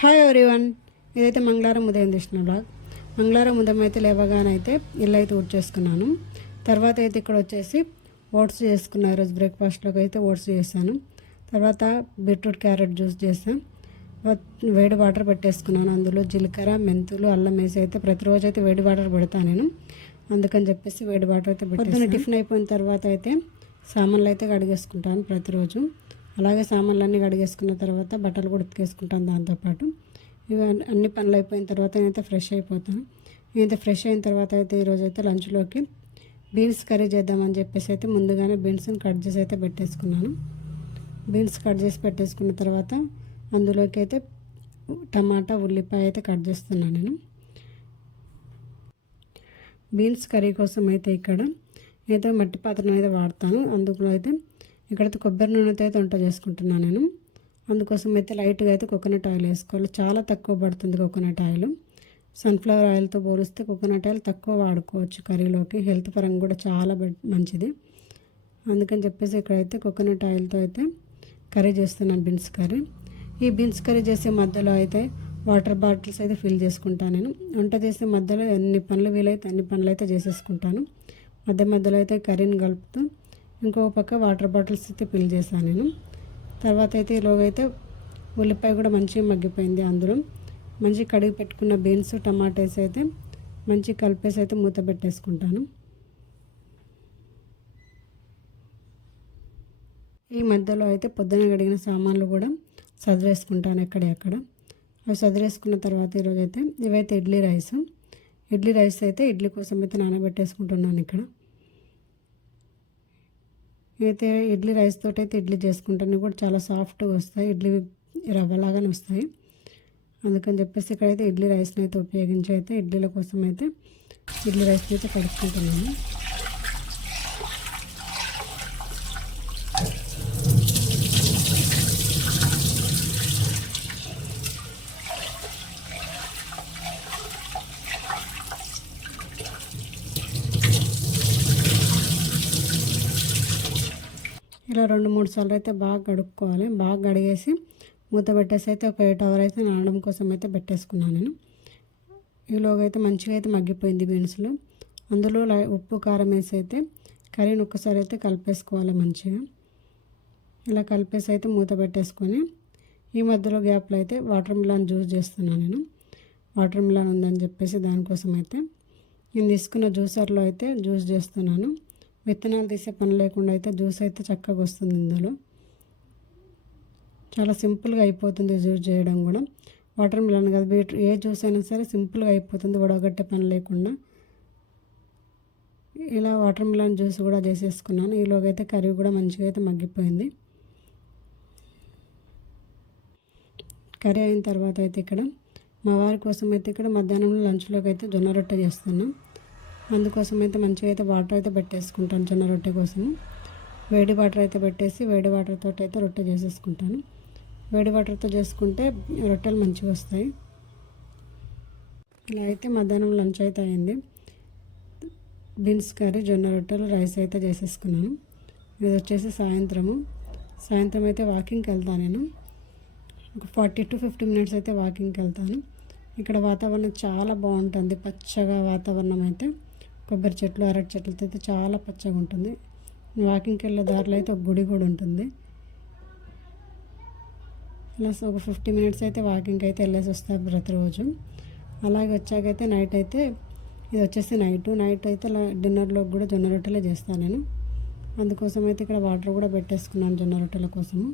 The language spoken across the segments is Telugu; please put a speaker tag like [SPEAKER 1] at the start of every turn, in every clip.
[SPEAKER 1] హాయ్ ఎవ్రీవన్ ఇదైతే మంగళవారం ఉదయం తీసిన బ్లాగ్ మంగళవారం ఉదయం అయితే లేవగానైతే ఇల్లు అయితే చేసుకున్నాను తర్వాత అయితే ఇక్కడ వచ్చేసి ఓట్స్ చేసుకున్నాను ఈరోజు బ్రేక్ఫాస్ట్లోకి అయితే ఓట్స్ చేశాను. తర్వాత బీట్రూట్ క్యారెట్ జ్యూస్ చేశాను. వేడి వాటర్ పెట్టేసుకున్నాను. అందులో జీలకర్ర మెంతులు అల్లం వేసి అయితే ప్రతిరోజు అయితే వేడి వాటర్ పెడతాను నేను. అందుకని చెప్పేసి వేడి వాటర్ అయితే పొద్దున్న టిఫిన్ అయిపోయిన తర్వాత అయితే సామాన్లు అయితే కడిగేసుకుంటాను ప్రతిరోజు. అలాగే సామాన్లన్నీ కడిగేసుకున్న తర్వాత బట్టలు కూడా ఉతికేసుకుంటాను దాంతోపాటు. ఇవి అన్ని- పనులు అయిపోయిన తర్వాత నేనైతే ఫ్రెష్ అయిపోతాను. నేనైతే ఫ్రెష్ అయిన తర్వాత అయితే ఈరోజు అయితే లంచ్లోకి బీన్స్ కర్రీ చేద్దామని చెప్పేసి అయితే ముందుగానే బీన్స్ని కట్ చేసి అయితే పెట్టేసుకున్నాను. బీన్స్ కట్ చేసి పెట్టేసుకున్న తర్వాత అందులోకి అయితే టమాటా ఉల్లిపాయ అయితే కట్ చేస్తున్నాను నేను. బీన్స్ కర్రీ కోసం అయితే ఇక్కడ అయితే మట్టి పాత్రను అయితే వాడతాను. అందులో అయితే ఇక్కడైతే కొబ్బరి నూనెతో అయితే వంట చేసుకుంటున్నాను నేను. అందుకోసం అయితే లైట్గా అయితే కోకోనట్ ఆయిల్ వేసుకోవాలి. చాలా తక్కువ పడుతుంది కోకోనట్ ఆయిల్. సన్ఫ్లవర్ ఆయిల్తో పోలిస్తే కోకోనట్ ఆయిల్ తక్కువ వాడుకోవచ్చు కర్రీలోకి. హెల్త్ పరంగా కూడా చాలా మంచిది. అందుకని చెప్పేసి ఇక్కడైతే కోకోనట్ ఆయిల్తో అయితే కర్రీ చేస్తున్నాను బీన్స్ కర్రీ. ఈ బీన్స్ కర్రీ చేసే మధ్యలో అయితే వాటర్ బాటిల్స్ అయితే ఫిల్ చేసుకుంటాను నేను. వంట చేసే మధ్యలో ఎన్ని పనులు వీలైతే అన్ని పనులు అయితే చేసేసుకుంటాను. మధ్య మధ్యలో అయితే కర్రీని కలుపుతూ ఇంకో పక్క వాటర్ బాటిల్స్ అయితే ఫిల్ చేశాను నేను. తర్వాత అయితే ఈలోగా అయితే ఉల్లిపాయ కూడా మంచిగా మగ్గిపోయింది అందులో. మంచి కడిగి పెట్టుకున్న బీన్స్ టమాటాస్ అయితే మంచి కలిపేసి అయితే మూత పెట్టేసుకుంటాను. ఈ మధ్యలో అయితే పొద్దున కడిగిన సామాన్లు కూడా సదిరేసుకుంటాను ఎక్కడెక్కడ అవి సదిరేసుకున్న తర్వాత ఈరోజైతే ఇవైతే ఇడ్లీ రైస్. ఇడ్లీ రైస్ అయితే ఇడ్లీ కోసం అయితే నానబెట్టేసుకుంటున్నాను ఇక్కడ. అయితే ఇడ్లీ రైస్ తోటి అయితే ఇడ్లీ చేసుకుంటాను ఇవి కూడా చాలా సాఫ్ట్గా వస్తాయి. ఇడ్లీ రవ్వలాగానే వస్తాయి. అందుకని చెప్పేసి ఇక్కడైతే ఇడ్లీ రైస్ని అయితే ఉపయోగించి అయితే ఇడ్లీల కోసం అయితే ఇడ్లీ రైస్ని అయితే కడుక్కుంటున్నాను. ఇలా రెండు మూడు సార్లు అయితే బాగా కడుక్కోవాలి. బాగా కడిగేసి మూత పెట్టేసి అయితే ఒక ఎయిట్ అవర్ అయితే నానడం కోసం అయితే పెట్టేసుకున్నాను నేను. ఈలోగా అయితే మంచిగా అయితే మగ్గిపోయింది బీన్స్లో. అందులో లై- ఉప్పు కారం వేసి అయితే కర్రీని ఒక్కసారి అయితే కలిపేసుకోవాలి మంచిగా. ఇలా కలిపేసి అయితే మూత పెట్టేసుకొని ఈ మధ్యలో గ్యాప్లో అయితే వాటర్ మిలాన్ జ్యూస్ చేస్తున్నాను నేను. వాటర్ మిలాన్ ఉందని చెప్పేసి దానికోసం అయితే నేను తీసుకున్న జ్యూసర్లో అయితే జ్యూస్ చేస్తున్నాను. విత్తనాలు తీసే పని లేకుండా అయితే జ్యూస్ అయితే చక్కగా వస్తుంది ఇందులో. చాలా సింపుల్గా అయిపోతుంది జ్యూస్ చేయడం కూడా. వాటర్ మిలన్ కదా బీట్ ఏ జ్యూస్ అయినా సరే సింపుల్గా అయిపోతుంది వడగట్టే పని లేకుండా. ఇలా వాటర్ మిలన్ జ్యూస్ కూడా చేసేసుకున్నాను. ఈలోగా అయితే కర్రీ కూడా మంచిగా అయితే మగ్గిపోయింది. కర్రీ అయిన తర్వాత అయితే ఇక్కడ మా వారి కోసం అయితే ఇక్కడ మధ్యాహ్నంలో లంచ్లోకి అయితే జొన్న రొట్టె చేస్తున్నాం. అందుకోసం అయితే మంచిగా అయితే వాటర్ అయితే పెట్టేసుకుంటాను జొన్న రొట్టె కోసం. వేడి వాటర్ అయితే పెట్టేసి వేడి వాటర్తో అయితే రొట్టె చేసేసుకుంటాను. వేడి వాటర్తో చేసుకుంటే రొట్టెలు మంచిగా వస్తాయి. ఇలా అయితే మధ్యాహ్నం లంచ్ అయితే అయింది. బీన్స్ కర్రీ జొన్న రొట్టెలు రైస్ అయితే చేసేసుకున్నాను. ఇది వచ్చేసి సాయంత్రము. సాయంత్రం అయితే వాకింగ్కి వెళ్తాను నేను. ఒక ఫార్టీ టు ఫిఫ్టీ మినిట్స్ అయితే వాకింగ్కి వెళ్తాను. ఇక్కడ వాతావరణం చాలా బాగుంటుంది. పచ్చగా వాతావరణం అయితే. కొబ్బరి చెట్లు అరటి చెట్లతో అయితే చాలా పచ్చగా ఉంటుంది. వాకింగ్కి వెళ్ళే దారిలో అయితే ఒక గుడి కూడా ఉంటుంది. ఇలా ఒక ఫిఫ్టీ మినిట్స్ అయితే వాకింగ్కి అయితే వెళ్ళేసి వస్తారు ప్రతిరోజు. అలాగే వచ్చాకైతే నైట్ అయితే ఇది వచ్చేసి నైట్. నైట్ అయితే డిన్నర్లో కూడా జొన్న రొట్టెలే చేస్తాను నేను. అందుకోసం అయితే ఇక్కడ వాటర్ కూడా పెట్టేసుకున్నాను జొన్న రొట్టెల కోసము.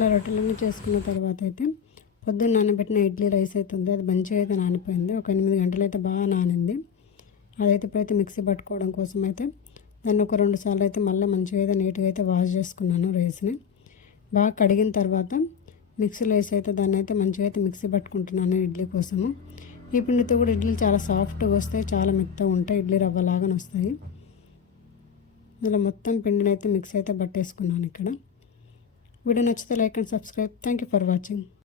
[SPEAKER 1] ఇట్లా రొట్టెలన్నీ చేసుకున్న తర్వాత అయితే పొద్దున్న నానబెట్టిన ఇడ్లీ రైస్ అయితే ఉంది. అది మంచిగా అయితే నానిపోయింది. ఒక ఎనిమిది గంటలు అయితే బాగా నానింది. అదైతే ఇప్పుడైతే మిక్సీ పట్టుకోవడం కోసం అయితే దాన్ని ఒక రెండు సార్లు అయితే మళ్ళీ మంచిగా అయితే నీట్గా అయితే వాష్ చేసుకున్నాను రైస్ని. బాగా కడిగిన తర్వాత మిక్సీలో వేసి అయితే దాన్ని అయితే మంచిగా అయితే మిక్సీ పట్టుకుంటున్నాను ఇడ్లీ కోసము. ఈ పిండితో కూడా ఇడ్లీలు చాలా సాఫ్ట్గా వస్తాయి చాలా మెత్తగా ఉంటాయి ఇడ్లీ రవ్వలాగానే వస్తాయి. ఇలా మొత్తం పిండిని అయితే మిక్సీ అయితే పట్టేసుకున్నాను ఇక్కడ. వీడియో నచ్చితే like and subscribe. Thank you for watching